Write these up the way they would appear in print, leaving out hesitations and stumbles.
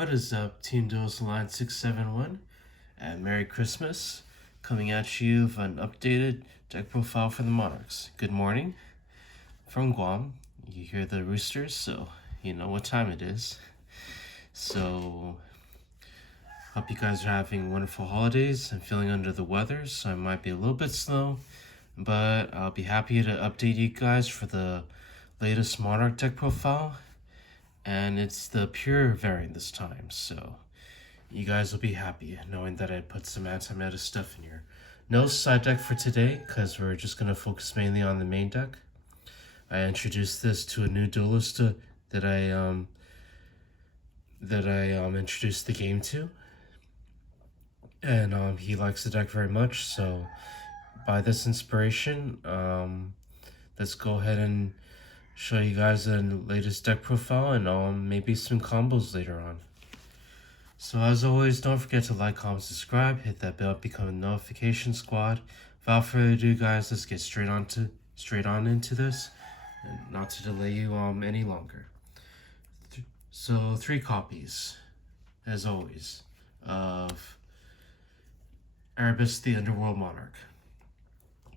What is up, Team Duels Line 671, and Merry Christmas. Coming at you with an updated deck profile for the Monarchs. Good morning from Guam. You hear the roosters, so you know what time it is. So, hope you guys are having wonderful holidays. I'm feeling under the weather, so I might be a little bit slow, but I'll be happy to update you guys for the latest Monarch deck profile. And it's the pure variant this time, so you guys will be happy knowing that I put some anti-meta stuff in here. No side deck for today, because we're just going to focus mainly on the main deck. I introduced this to a new duelist that I introduced the game to, and he likes the deck very much. So by this inspiration, let's go ahead and show you guys the latest deck profile and maybe some combos later on. So as always, don't forget to like, comment, subscribe, hit that bell, become a notification squad. Without further ado, guys, let's get straight on into this, and not to delay you any longer. So 3 copies, as always, of Erebus the Underworld Monarch.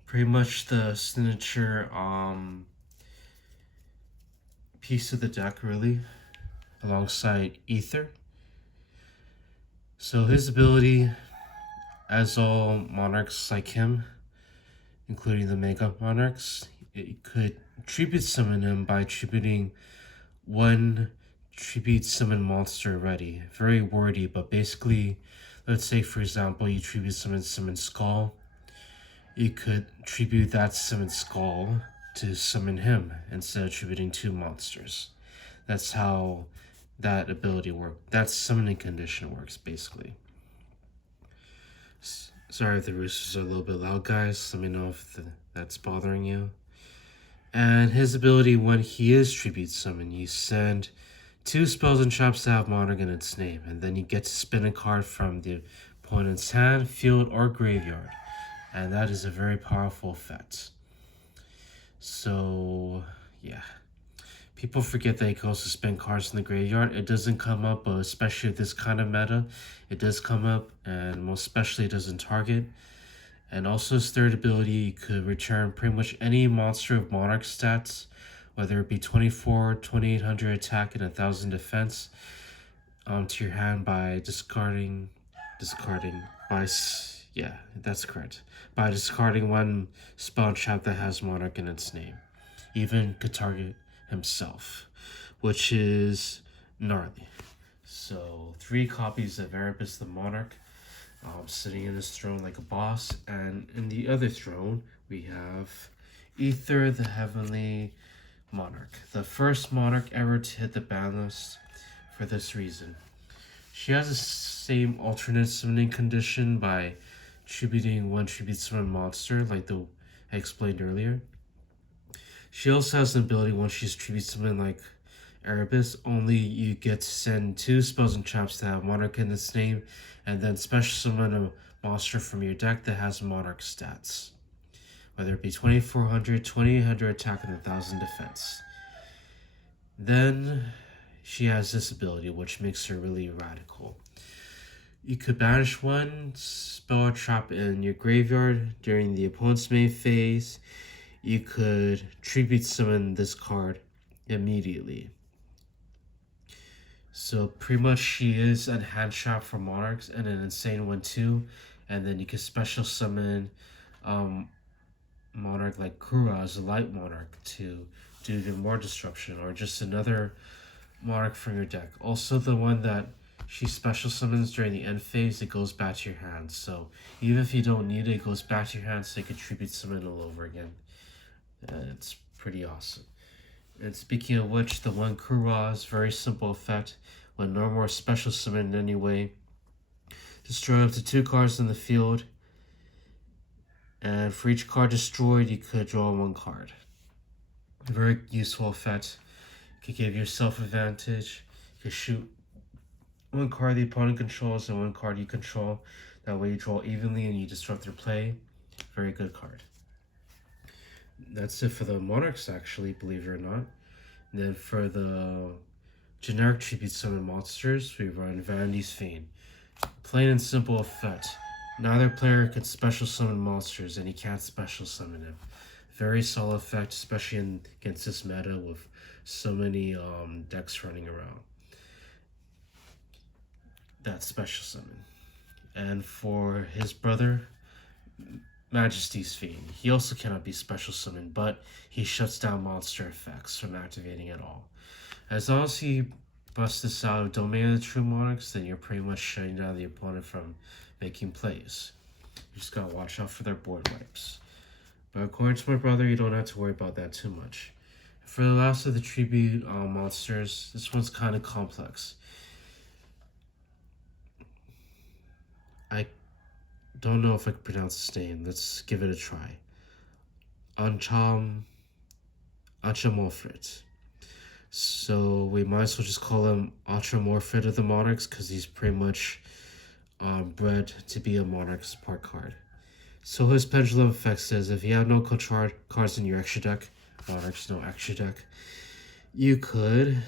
Pretty much the signature piece of the deck, really, alongside Ether. So his ability, as all monarchs like him, including the Mega Monarchs, it could tribute summon him by tributing one tribute summon monster already. Very wordy, but basically, let's say for example you tribute summon Skull, you could tribute that summon Skull to summon him instead of tributing 2 monsters. That's how that ability works. That summoning condition works, basically. Sorry if the roosters are a little bit loud, guys. Let me know if that's bothering you. And his ability, when he is tribute summoned, you send 2 spells and traps that have Monarch in its name, and then you get to spin a card from the opponent's hand, field, or graveyard. And that is a very powerful effect. So, yeah. People forget that you can also spin cards in the graveyard. It doesn't come up, but especially with this kind of meta, it does come up, and most especially it doesn't target. And also his third ability, you could return pretty much any monster of Monarch stats, whether it be 24, 2800 attack, and 1000 defense, to your hand by discarding yeah, that's correct. By discarding 1 spell trap that has Monarch in its name. Even could target himself, which is gnarly. So 3 copies of Erebus the Monarch, sitting in his throne like a boss, and in the other throne we have Ether the Heavenly Monarch, the first Monarch ever to hit the ban list for this reason. She has the same alternate summoning condition by tributing 1 tribute summon monster, like I explained earlier. She also has an ability once she's tribute summoned like Erebus, only you get to send 2 spells and traps that have Monarch in its name, and then special summon a monster from your deck that has Monarch stats, whether it be 2400, 2800 attack, and 1000 defense. Then she has this ability, which makes her really radical. You could banish 1 spell or trap in your graveyard during the opponent's main phase. You could tribute summon this card immediately. So pretty much she is a hand trap for Monarchs, and an insane one too. And then you can special summon Monarch like Kura as a light Monarch to do even more disruption, or just another Monarch from your deck. Also the one that she special summons during the end phase, it goes back to your hand. So even if you don't need it, it goes back to your hand, so you can tribute summon all over again. It's pretty awesome. And speaking of which, the 1 Kura's very simple effect. When no more special summon in any way, destroy up to 2 cards in the field, and for each card destroyed, you could draw 1 card. A very useful effect. You could give yourself advantage. You could shoot 1 card the opponent controls and 1 card you control. That way you draw evenly and you disrupt their play. Very good card. That's it for the Monarchs, actually, believe it or not. And then for the generic tribute summon monsters, we run Vanity's Fiend. Plain and simple effect. Neither player can special summon monsters, and he can't special summon him. Very solid effect, especially against this meta with so many decks running around. That special summon. And for his brother, Majesty's Fiend. He also cannot be special summoned, but he shuts down monster effects from activating at all. As long as he busts this out of Domain of the True Monarchs, then you're pretty much shutting down the opponent from making plays. You just gotta watch out for their board wipes. But according to my brother, you don't have to worry about that too much. For the last of the tribute monsters, this one's kind of complex. I don't know if I can pronounce his name. Let's give it a try. Anchamorphrid. So we might as well just call him Anchamorphrid of the Monarchs because he's pretty much bred to be a Monarch support card. So his pendulum effect says if you have no control cards in your extra deck, Monarchs no extra deck, you could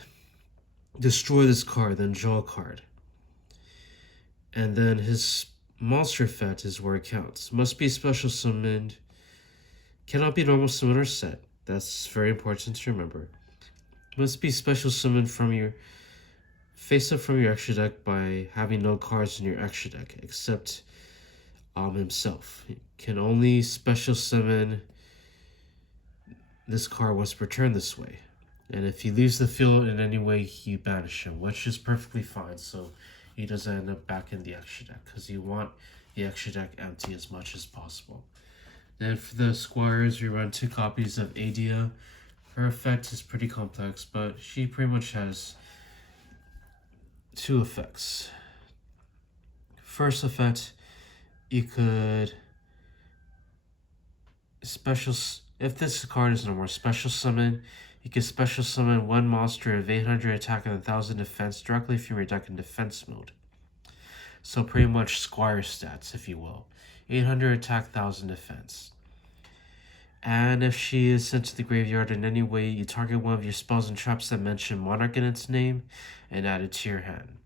destroy this card, then draw a card. And then his monster effect is where it counts. Must be special summoned. Cannot be normal summon or set. That's very important to remember. Must be special summoned from your face up from your extra deck by having no cards in your extra deck except himself. He can only special summon this card once returned this way. And if he leaves the field in any way, you banish him, which is perfectly fine. So he doesn't end up back in the extra deck because you want the extra deck empty as much as possible. Then for the Squires, we run 2 copies of Adia. Her effect is pretty complex, but she pretty much has 2 effects. First effect, you could if this card is no more special summon, you can special summon 1 monster of 800 attack and 1000 defense directly from your deck in defense mode. So pretty much Squire stats, if you will. 800 attack, 1000 defense. And if she is sent to the graveyard in any way, you target one of your spells and traps that mention Monarch in its name and add it to your hand.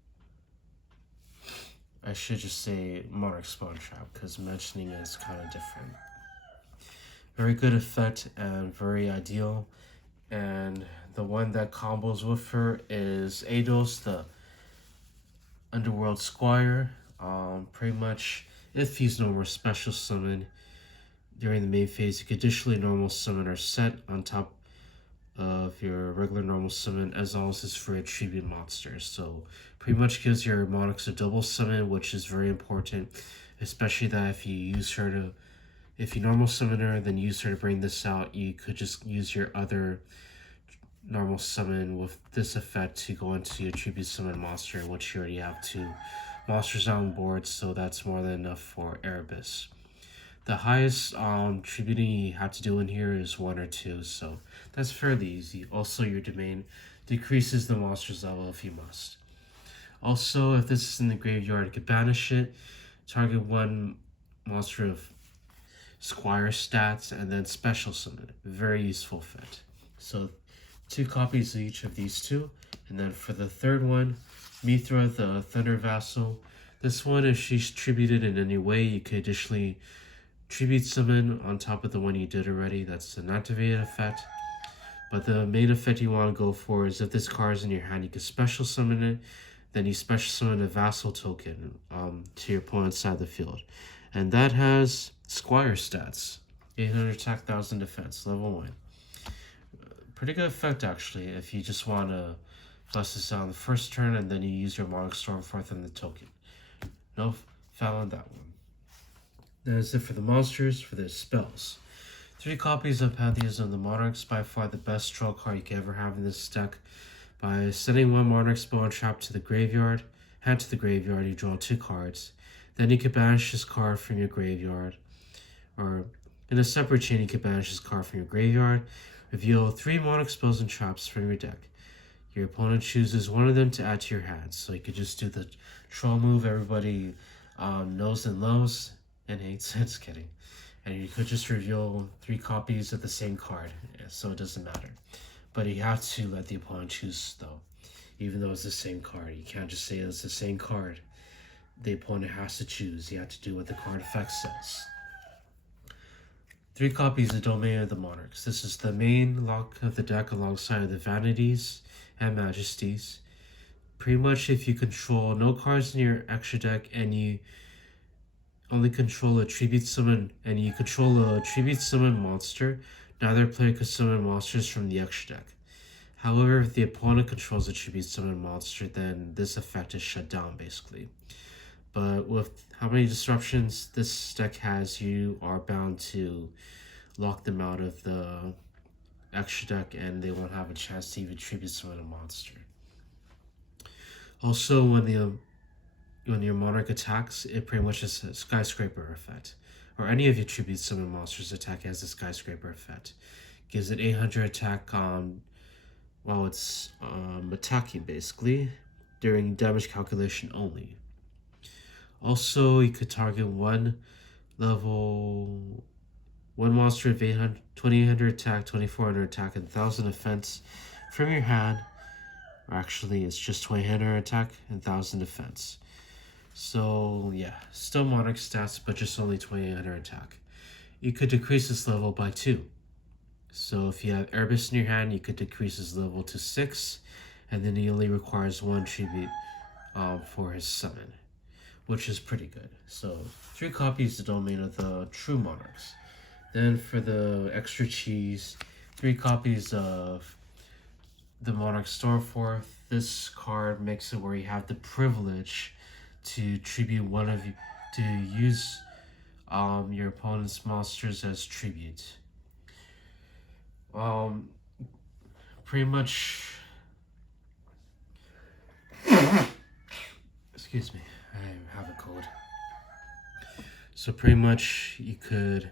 I should just say Monarch Spawn Trap because mentioning it is kind of different. Very good effect and very ideal. And the one that combos with her is Ados, the Underworld Squire. Pretty much, if he's no more special summon during the main phase, you could additionally normal summon or set on top of your regular normal summon as long as it's for a tribute monster. So pretty much gives your Monarchs a double summon, which is very important, especially that if you normal summon her, then use her to bring this out, you could just use your other normal summon with this effect to go into your tribute summon monster, which you already have 2 monsters on board, so that's more than enough for Erebus. The highest tributing you have to do in here is 1 or 2, so that's fairly easy. Also, your domain decreases the monster's level if you must. Also, if this is in the graveyard, you can banish it, target 1 monster of Squire stats, and then special summon it. Very useful effect. So 2 copies of each of these 2. And then for the third one, Mithra, the Thunder Vassal. This one, if she's tributed in any way, you could additionally tribute summon on top of the one you did already. That's an activated effect. But the main effect you want to go for is if this card is in your hand, you can special summon it. Then you special summon a Vassal token to your opponent's side of the field. And that has Squire stats. 800 attack, 1000 defense, level 1. Pretty good effect actually if you just want to plus this out on the first turn and then you use your Monarch Stormforth and the token. No foul on that one. That is it for the monsters. For the spells, 3 copies of Pantheism of the Monarchs, by far the best draw card you can ever have in this deck. By sending 1 Monarch Spawn Trap to the graveyard, hand to the graveyard, you draw 2 cards. Then you can banish this card from your graveyard, or in a separate chain you can banish this card from your graveyard. Reveal 3 Monarch spells and traps from your deck. Your opponent chooses 1 of them to add to your hand, so you could just do the troll move everybody knows and loves and hates. Just kidding. And you could just reveal 3 copies of the same card, so it doesn't matter. But you have to let the opponent choose though. even though it's the same card. You can't just say it's the same card. The opponent has to choose. You have to do what the card effect says. 3 copies of Domain of the Monarchs. This is the main lock of the deck alongside the Vanities and Majesties. Pretty much if you control no cards in your extra deck and you only control a tribute summon and you control a tribute summon monster, neither player can summon monsters from the extra deck. However, if the opponent controls a tribute summon monster, then this effect is shut down basically. But with how many disruptions this deck has, you are bound to lock them out of the extra deck and they won't have a chance to even tribute summon a monster. Also, when your Monarch attacks, it pretty much is a Skyscraper effect. Or any of your tribute summon monsters attack has a Skyscraper effect. Gives it 800 attack on while it's attacking basically, during damage calculation only. Also, you could target one monster with 2800 attack, 2400 attack, and 1000 defense from your hand. Or actually, it's just 2800 attack and 1000 defense. So yeah, still Monarch stats, but just only 2800 attack. You could decrease this level by 2. So if you have Erebus in your hand, you could decrease his level to 6, and then he only requires 1 tribute for his summon, which is pretty good. So 3 copies of Domain of the True Monarchs. Then for the extra cheese, 3 copies of the Monarch Stormforth. This card makes it where you have the privilege to tribute one of you, to use your opponent's monsters as tribute. Pretty much. Excuse me, I have a cold. So pretty much you could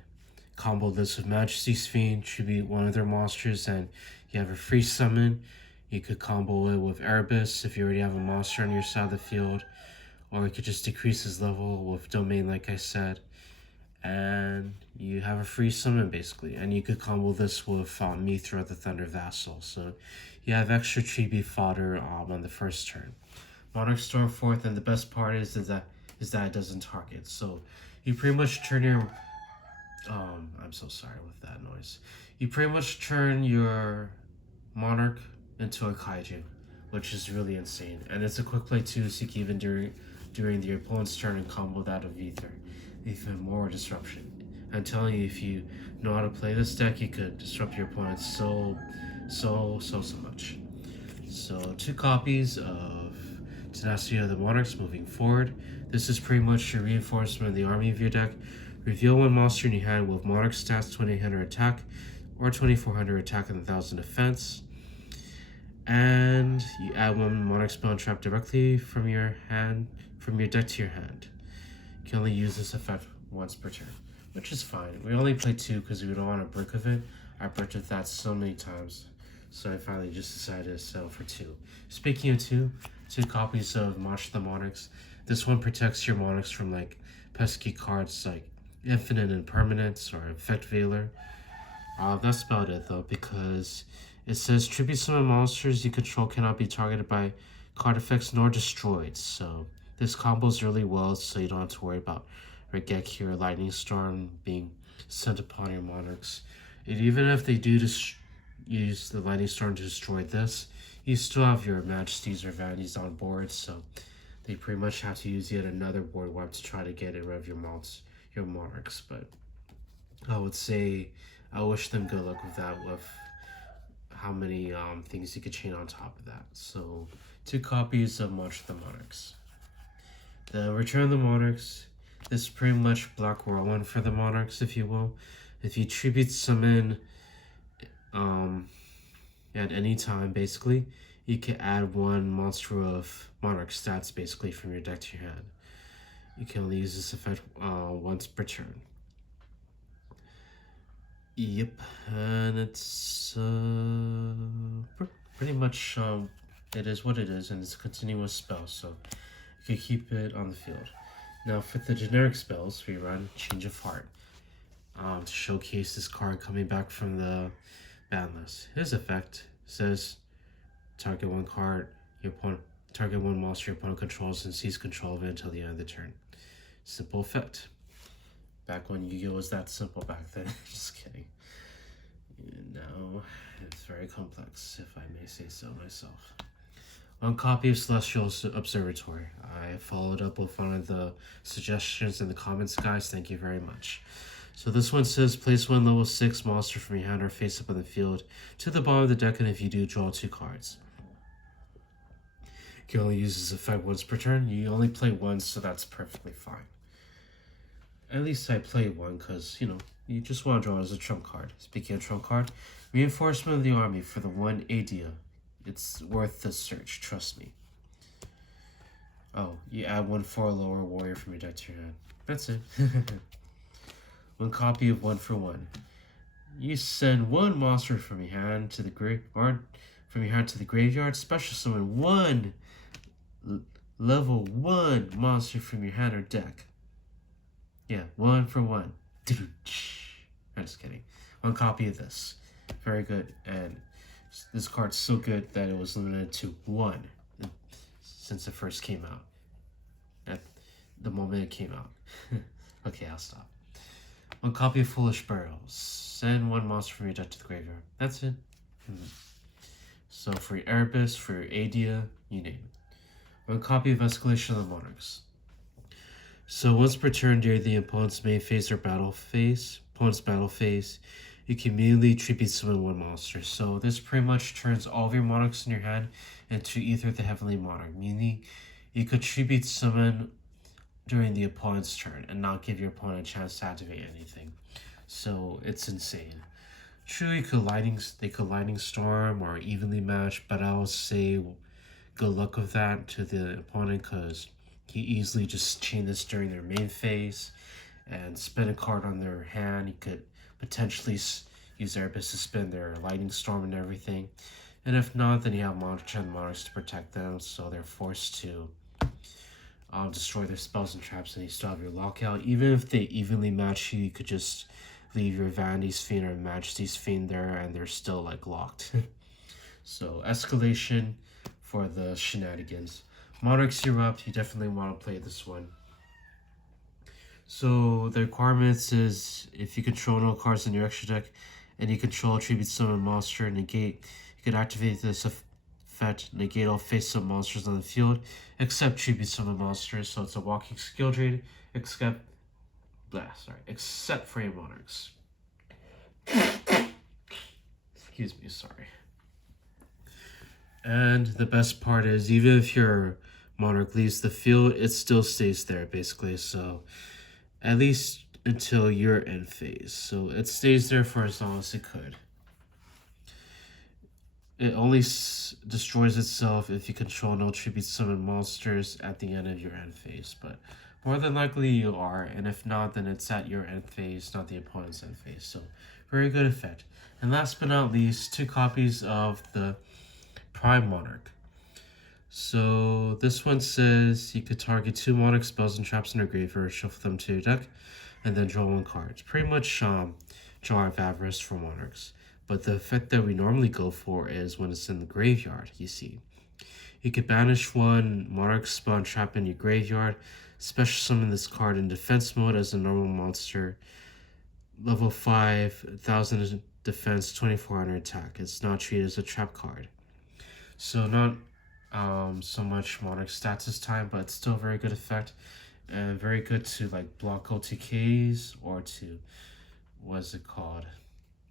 combo this with Majesty's Fiend, tribute one of their monsters, and you have a free summon. You could combo it with Erebus if you already have a monster on your side of the field, or you could just decrease his level with Domain, like I said, and you have a free summon basically. And you could combo this with Mithra the Thunder Vassal, so you have extra tribute fodder on the first turn. Monarch Stormforth, and the best part is that it doesn't target, so you pretty much turn your I'm so sorry with that noise. You pretty much turn your Monarch into a kaiju, which is really insane. And it's a quick play too, so you can even during the opponent's turn and combo that of Ether. Even more disruption. I'm telling you, if you know how to play this deck, you could disrupt your opponent so much. So 2 copies of Tenacity of the Monarchs moving forward. This is pretty much your reinforcement of the army of your deck. Reveal 1 monster in your hand with Monarch stats 2800 attack or 2400 attack and 1000 defense. And you add 1 Monarch spell and trap directly from your deck to your hand. You can only use this effect once per turn, which is fine. We only play 2 because we don't want to brick of it. I bricked with that so many times, so I finally just decided to settle for 2. Speaking of 2 copies of March of the Monarchs. This one protects your Monarchs from like pesky cards like Infinite Impermanence or Effect Veiler. That's about it though, because it says tribute summon monsters you control cannot be targeted by card effects nor destroyed. So this combos really well, so you don't have to worry about Regeki or Lightning Storm being sent upon your Monarchs. And even if they do use the Lightning Storm to destroy this, you still have your Majesties or Vanities on board, so they pretty much have to use yet another board wipe to try to get rid of your Monarchs. But I would say I wish them good luck with that, with how many things you could chain on top of that. So 2 copies of March of the Monarchs. The Return of the Monarchs. This is pretty much Black Whirlwind for the Monarchs, if you will. If you tribute summon at any time, basically, you can add 1 monster of Monarch stats basically from your deck to your hand. You can only use this effect once per turn. Yep, and it's pretty much it is what it is, and it's a continuous spell, so you can keep it on the field. Now for the generic spells, we run Change of Heart to showcase this card coming back from the ban list. His effect says target 1 card Your opponent target one monster your opponent controls and seize control of it until the end of the turn. Simple effect. Back when Yu-Gi-Oh was that simple back then. Just kidding. Now it's very complex, if I may say so myself. One copy of Celestial Observatory. I followed up with one of the suggestions in the comments, guys. Thank you very much. So this one says, place one level 6 monster from your hand or face up on the field to the bottom of the deck, and if you do, draw 2 cards. You can only use this effect once per turn. You only play once, so that's perfectly fine. At least I play one, because, you know, you just want to draw it as a trump card. Speaking of trump card, Reinforcement of the Army for the 1 idea. It's worth the search, trust me. Oh, you add 1 4 lower warrior from your deck to your hand. That's it. One copy of 1 for 1. You send 1 monster from your hand to the graveyard. Special summon 1 level 1 monster from your hand or deck. Yeah, 1 for 1. I'm just kidding. 1 copy of this. Very good. And this card's so good that it was limited to 1 since it first came out. At the moment it came out. Okay, I'll stop. 1 copy of Foolish Burials. Send 1 monster from your deck to the graveyard. That's it. So for your Erebus, for your Adia, you name it. 1 copy of Escalation of the Monarchs. So once per turn during the opponent's main phase or battle phase, you can immediately tribute summon 1 monster. So this pretty much turns all of your monarchs in your hand into either the Heavenly Monarch, meaning you could tribute summon during the opponent's turn and not give your opponent a chance to activate anything. So it's insane. True, they could lightning storm or evenly match, but I would say good luck with that to the opponent, because he easily just chain this during their main phase and spin a card on their hand. You could potentially use Erebus to spin their lightning storm and everything. And if not, then you have Monarchs to protect them, so they're forced to destroy their spells and traps, and you still have your lockout. Even if they evenly match you, you could just leave your Vanity's Fiend or Majesty's Fiend there, and they're still like locked. So escalation for the shenanigans. Monarchs Erupt, you definitely want to play this one. So the requirements is if you control no cards in your extra deck and you control a tribute summon monster, negate, you can activate this effect, negate all face-up monsters on the field except tribute summon monsters. So it's a walking skill trade except for your monarchs. Excuse me, sorry. And the best part is, even if your monarch leaves the field, it still stays there basically. So at least until your end phase. So it stays there for as long as it could. It only destroys itself if you control no tribute summon monsters at the end of your end phase. But more than likely you are, and if not, then it's at your end phase, not the opponent's end phase. So very good effect. And last but not least, 2 copies of the Prime Monarch. So this one says you could target 2 Monarch spells and traps in your graveyard, shuffle them to your deck, and then draw 1 card. It's pretty much Jar of Avarice for Monarchs. But the effect that we normally go for is when it's in the graveyard, you see. You could banish 1 Monarch spell and trap in your graveyard, special summon this card in defense mode as a normal monster, level 5, 1000 defense, 2400 attack. It's not treated as a trap card. So not so much Monarch stats this time, but it's still a very good effect and very good to like block OTKs or to, what's it called,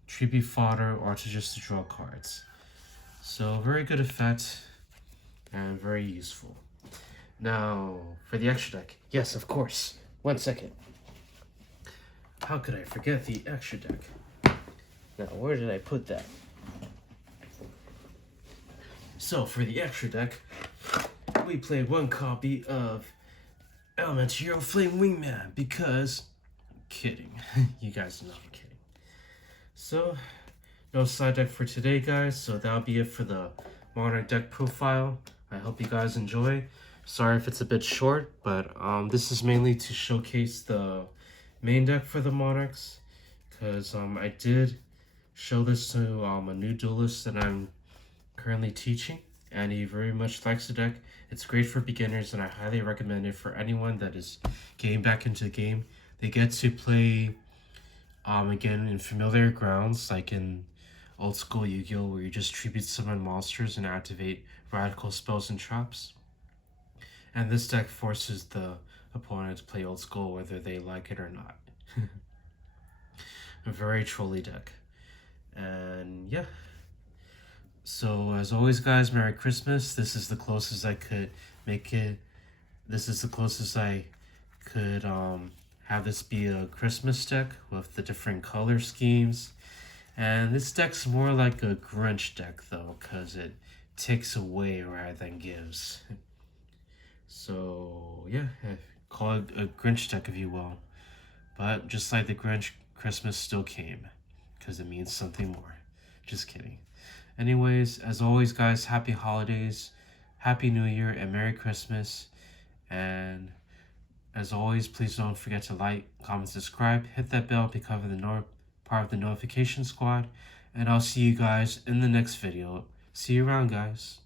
tribute fodder, or to just to draw cards. So very good effect and very useful. Now for the extra deck, yes, of course. 1 second. How could I forget the extra deck? Now where did I put that? So for the extra deck, we played 1 copy of Elemental Hero Flame Wingman because, kidding, you guys know I'm kidding. So no side deck for today, guys, so that'll be it for the Monarch deck profile. I hope you guys enjoy. Sorry if it's a bit short, but this is mainly to showcase the main deck for the Monarchs, because I did show this to a new duelist that I'm currently teaching, and he very much likes the deck. It's great for beginners, and I highly recommend it for anyone that is getting back into the game. They get to play again in familiar grounds, like in old school Yu-Gi-Oh, where you just tribute summon monsters and activate radical spells and traps. And this deck forces the opponent to play old school whether they like it or not. A very trolly deck. And yeah. So as always, guys, Merry Christmas. This is the closest I could make it. This is the closest I could have this be a Christmas deck with the different color schemes. And this deck's more like a Grinch deck though, because it takes away rather than gives. So yeah, call it a Grinch deck if you will. But just like the Grinch, Christmas still came, because it means something more. Just kidding. Anyways, as always, guys, happy holidays, happy New Year, and Merry Christmas. And as always, please don't forget to like, comment, subscribe, hit that bell, become part of the notification squad. And I'll see you guys in the next video. See you around, guys.